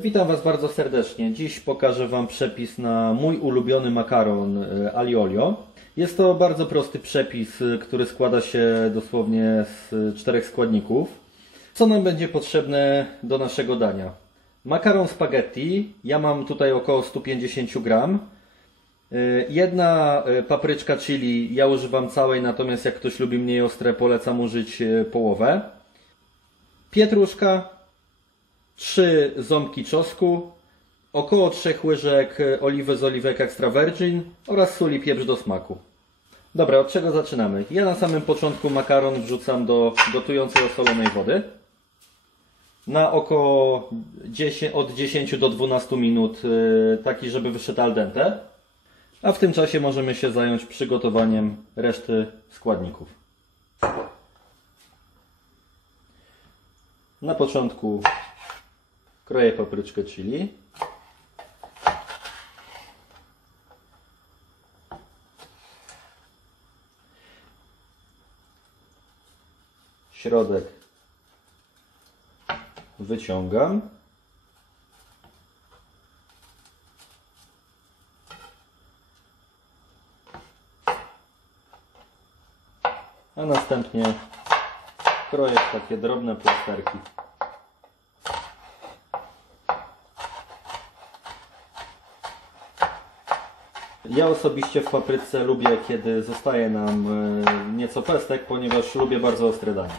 Witam Was bardzo serdecznie. Dziś pokażę Wam przepis na mój ulubiony makaron Aglio Olio. Jest to bardzo prosty przepis, który składa się dosłownie z 4 składników. Co nam będzie potrzebne do naszego dania? Makaron spaghetti, ja mam tutaj około 150 gram. Jedna papryczka chili, ja używam całej, natomiast jak ktoś lubi mniej ostre, polecam użyć połowę. Pietruszka, 3 ząbki czosnku, około 3 łyżek oliwy z oliwek extra virgin oraz sól i pieprz do smaku. Dobra, od czego zaczynamy? Ja na samym początku makaron wrzucam do gotującej osolonej wody na około od 10 do 12 minut, taki żeby wyszedł al dente, a w tym czasie możemy się zająć przygotowaniem reszty składników. Na początku kroję papryczkę chili. Środek wyciągam. A następnie kroję w takie drobne plasterki. Ja osobiście w papryce lubię, kiedy zostaje nam nieco pestek, ponieważ lubię bardzo ostre danie.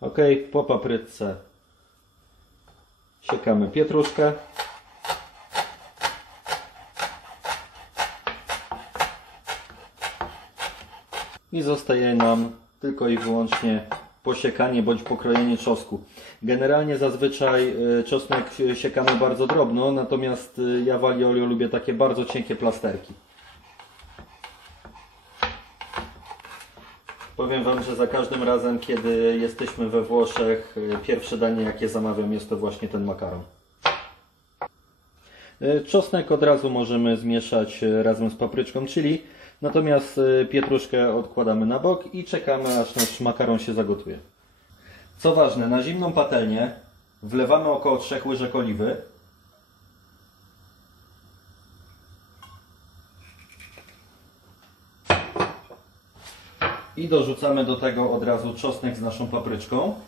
Ok, po papryce siekamy pietruszkę. I zostaje nam tylko i wyłącznie posiekanie bądź pokrojenie czosnku. Generalnie zazwyczaj czosnek siekamy bardzo drobno, natomiast ja w Aglio Olio lubię takie bardzo cienkie plasterki. Powiem Wam, że za każdym razem, kiedy jesteśmy we Włoszech, pierwsze danie jakie zamawiam jest to właśnie ten makaron. Czosnek od razu możemy zmieszać razem z papryczką chili, natomiast pietruszkę odkładamy na bok i czekamy, aż nasz makaron się zagotuje. Co ważne, na zimną patelnię wlewamy około 3 łyżek oliwy. I dorzucamy do tego od razu czosnek z naszą papryczką.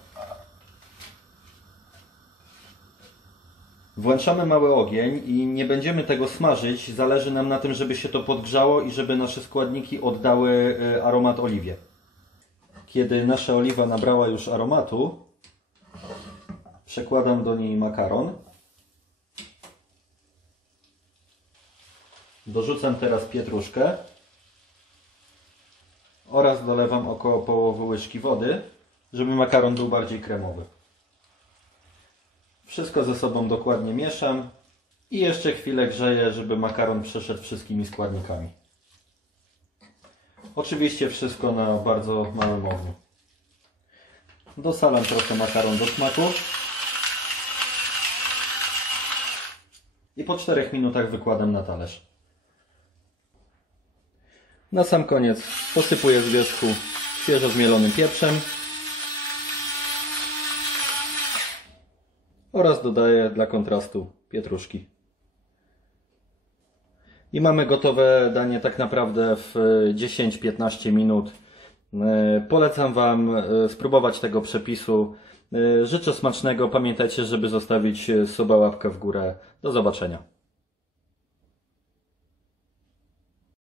Włączamy mały ogień i nie będziemy tego smażyć. Zależy nam na tym, żeby się to podgrzało i żeby nasze składniki oddały aromat oliwie. Kiedy nasza oliwa nabrała już aromatu, przekładam do niej makaron. Dorzucam teraz pietruszkę oraz dolewam około połowy łyżki wody, żeby makaron był bardziej kremowy. Wszystko ze sobą dokładnie mieszam i jeszcze chwilę grzeję, żeby makaron przeszedł wszystkimi składnikami. Oczywiście wszystko na bardzo małym ogniu. Dosalam trochę makaron do smaku i po 4 minutach wykładam na talerz. Na sam koniec posypuję z wierzchu świeżo zmielonym pieprzem oraz dodaję dla kontrastu pietruszki. I mamy gotowe danie tak naprawdę w 10-15 minut. Polecam Wam spróbować tego przepisu. Życzę smacznego. Pamiętajcie, żeby zostawić suba, łapkę w górę. Do zobaczenia.